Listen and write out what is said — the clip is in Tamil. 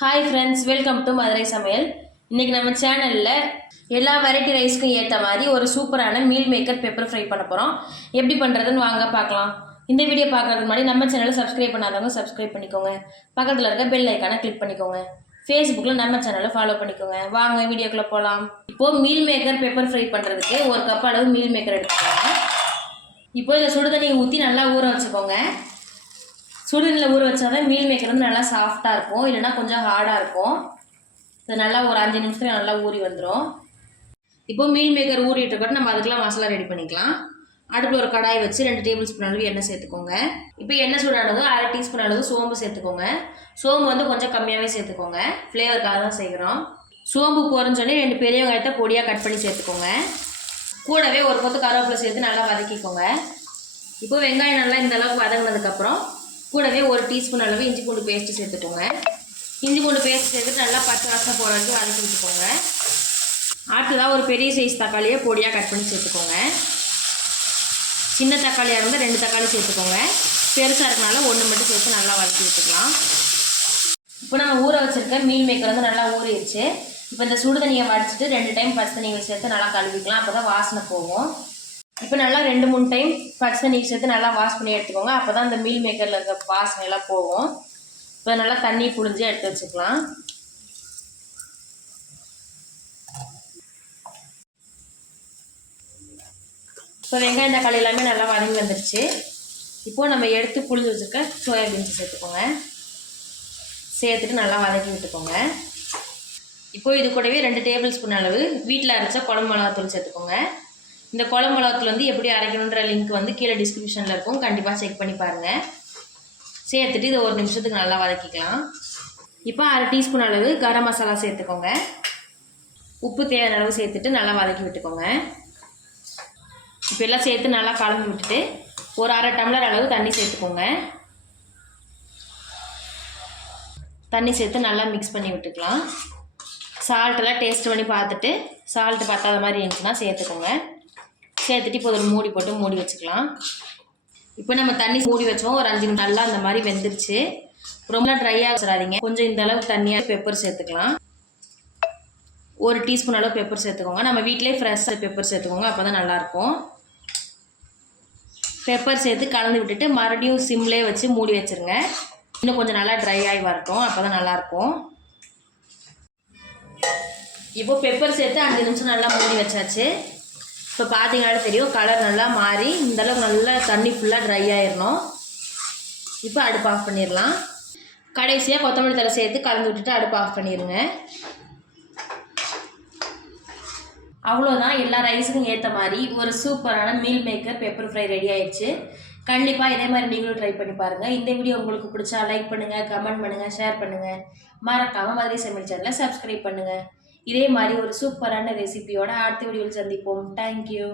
Hi friends welcome to Madurai சமையல் இன்றைக்கி நம்ம சேனலில் எல்லா வெரைட்டி ரைஸ்க்கும் ஏற்ற மாதிரி ஒரு சூப்பரான மீல் மேக்கர் பெப்பர் ஃப்ரை பண்ண போகிறோம் எப்படி பண்ணுறதுன்னு வாங்க பார்க்கலாம். இந்த வீடியோ பார்க்கறதுக்கு முன்னாடி நம்ம சேனலை சப்ஸ்கிரைப் பண்ணாதவங்க சப்ஸ்கிரைப் பண்ணிக்கோங்க. பக்கத்தில் இருக்க பெல் ஐக்கானை கிளிக் பண்ணிக்கோங்க. ஃபேஸ்புக்கில் நம்ம சேனலை ஃபாலோ பண்ணிக்கோங்க. வாங்க வீடியோக்குள்ளே போகலாம் இப்போது மீல் மேக்கர் பெப்பர் ஃப்ரை பண்ணுறதுக்கு ஒரு கப் அளவு மீல் மேக்கர் எடுத்துக்கோங்க. இப்போ இதை சுடுதண்ணியை ஊற்றி நல்லா ஊற வச்சுக்கோங்க. சுடுதண்ணில் ஊற வச்சாதான் மீல் மேக்கர் வந்து நல்லா சாஃப்டாக இருக்கும். இல்லைன்னா கொஞ்சம் ஹார்டாக இருக்கும். இது நல்லா ஒரு அஞ்சு நிமிஷத்துல நல்லா ஊறி வந்துடும் இப்போ மீல் மேக்கர் ஊறிட்டு இருக்கட்டும் நம்ம அதுக்கெல்லாம் மசாலா ரெடி பண்ணிக்கலாம். அடுப்பில் ஒரு கடாய் வச்சு ரெண்டு டேபிள் ஸ்பூன் அளவு எண்ணெய் சேர்த்துக்கோங்க. இப்போ எண்ணெய் சூடானது அரை டீஸ்பூன் அளவு சோம்பு சேர்த்துக்கோங்க. சோம்பு வந்து கொஞ்சம் கம்மியாகவே சேர்த்துக்கோங்க. ஃப்ளேவருக்காக தான் செய்கிறோம். சோம்பு பொறிஞ்சோடனே ரெண்டு பெரிய வெங்காயத்தை பொடியாக கட் பண்ணி சேர்த்துக்கோங்க. கூடவே ஒரு கொத்து கருவேப்பிலை சேர்த்து நல்லா வதக்கிக்கோங்க. இப்போ வெங்காயம் நல்லா இந்த அளவுக்கு வதங்கினதுக்கப்புறம் கூடவே ஒரு டீஸ்பூன் அளவு இஞ்சி பூண்டு பேஸ்ட்டு சேர்த்துக்கோங்க. இஞ்சி பூண்டு பேஸ்ட் சேர்த்துட்டு நல்லா பச்சை வாசனை போகிற வரைக்கும் வதக்கி விட்டுக்கோங்க. அடுத்ததாக ஒரு பெரிய சைஸ் தக்காளியை பொடியாக கட் பண்ணி சேர்த்துக்கோங்க. சின்ன தக்காளியாக இருந்தால் ரெண்டு தக்காளி சேர்த்துக்கோங்க. பெருசாக இருக்கனால ஒன்று மட்டும் சேர்த்து நல்லா வதக்கி விட்டுக்கலாம். இப்போ நம்ம ஊற வச்சுருக்க மீல் மேக்கர் வந்து நல்லா ஊறிடுச்சு. இப்போ இந்த சுடு தண்ணியை வடிச்சிட்டு ரெண்டு டைம் பச்சை தண்ணியை சேர்த்து நல்லா கழுவிக்கலாம். அப்போ தான் வாசனை போகும். இப்போ நல்லா ரெண்டு மூணு டைம் பச்சை நீர் சேர்த்து நல்லா வாஷ் பண்ணி எடுத்துக்கோங்க. அப்போ தான் இந்த மீல் மேக்கரில் இருக்க வாசனை எல்லாம் போகும். இப்போ நல்லா தண்ணி புழிஞ்சு எடுத்து வச்சுக்கலாம். இப்போ வெங்காயம் தக்காளி எல்லாமே நல்லா வதங்கி வந்துருச்சு. இப்போது நம்ம எடுத்து புழிஞ்சு வச்சுருக்க சோயாபீன்ஸ் சேர்த்துக்கோங்க. சேர்த்துட்டு நல்லா வதக்கி விட்டுக்கோங்க. இப்போது இது கூடவே ரெண்டு டேபிள் ஸ்பூன் அளவு வீட்டில் அரைச்ச குழம்பு மிளகாத்தூள் சேர்த்துக்கோங்க. இந்த குழம்பு மிளகாத்தூள் வந்து எப்படி அரைக்கணுன்ற லிங்க் வந்து கீழே டிஸ்கிரிப்ஷனில் இருக்கும். கண்டிப்பாக செக் பண்ணி பாருங்கள் சேர்த்துட்டு இதை ஒரு நிமிஷத்துக்கு நல்லா வதக்கிக்கலாம். இப்போ அரை டீஸ்பூன் அளவு கரம் மசாலா சேர்த்துக்கோங்க. உப்பு தேவையான அளவு சேர்த்துட்டு நல்லா வதக்கி விட்டுக்கோங்க. இப்போ எல்லாம் சேர்த்து நல்லா கலந்து விட்டுட்டு ஒரு அரை டம்ளர் அளவு தண்ணி சேர்த்துக்கோங்க. தண்ணி சேர்த்து நல்லா மிக்ஸ் பண்ணி விட்டுக்கலாம். சால்ட்டெல்லாம் டேஸ்ட் பண்ணி பார்த்துட்டு சால்ட்டு பத்தாத மாதிரி இருந்துச்சுன்னா சேர்த்துக்கோங்க. சேர்த்துட்டு இப்போ ஒரு மூடி போட்டு மூடி வச்சுக்கலாம். இப்போ நம்ம தண்ணி மூடி வச்சோம். ஒரு அஞ்சு நிமிஷம் நல்லா அந்த மாதிரி வெந்துருச்சு. ரொம்ப ட்ரையாக வச்சிடாதீங்க. கொஞ்சம் இந்த அளவுக்கு தண்ணியாக பெப்பர் சேர்த்துக்கலாம். ஒரு டீஸ்பூன் அளவு பெப்பர் சேர்த்துக்கோங்க. நம்ம வீட்டிலே ஃப்ரெஷ்ஷாக பெப்பர் சேர்த்துக்கோங்க. அப்போ தான் நல்லாயிருக்கும். பெப்பர் சேர்த்து கலந்து விட்டுட்டு மறுபடியும் சிம்லேயே வச்சு மூடி வச்சுருங்க. இன்னும் கொஞ்சம் நல்லா ட்ரை ஆகி வரட்டும். அப்போ தான் நல்லாயிருக்கும். இப்போ பெப்பர் சேர்த்து அஞ்சு நிமிஷம் நல்லா மூடி வச்சாச்சு. இப்போ பார்த்தீங்கன்னா தெரியும் கலர் நல்லா மாறி இந்தளவுக்கு நல்லா தண்ணி ஃபுல்லாக ட்ரை ஆயிடணும் இப்போ அடுப்பு ஆஃப் பண்ணிடலாம் கடைசியாக கொத்தமல்லி தலை சேர்த்து கலந்து விட்டுட்டு அடுப்பு ஆஃப் பண்ணிடுங்க அவ்வளோதான் எல்லா ரைஸுக்கும் ஏற்ற மாதிரி ஒரு சூப்பரான meal maker pepper fry ready ஆயிடுச்சு. கண்டிப்பாக இதே மாதிரி நீங்களும் ட்ரை பண்ணி பாருங்கள் இந்த வீடியோ உங்களுக்கு பிடிச்சா லைக் பண்ணுங்கள் கமெண்ட் பண்ணுங்கள் ஷேர் பண்ணுங்கள் மறக்காமல் மதுரை சமையல் சேனலை சப்ஸ்கிரைப் பண்ணுங்கள் இதே மாதிரி ஒரு சூப்பரான ரெசிபியோட அடுத்த வீடியோவில் சந்திப்போம். தேங்க்யூ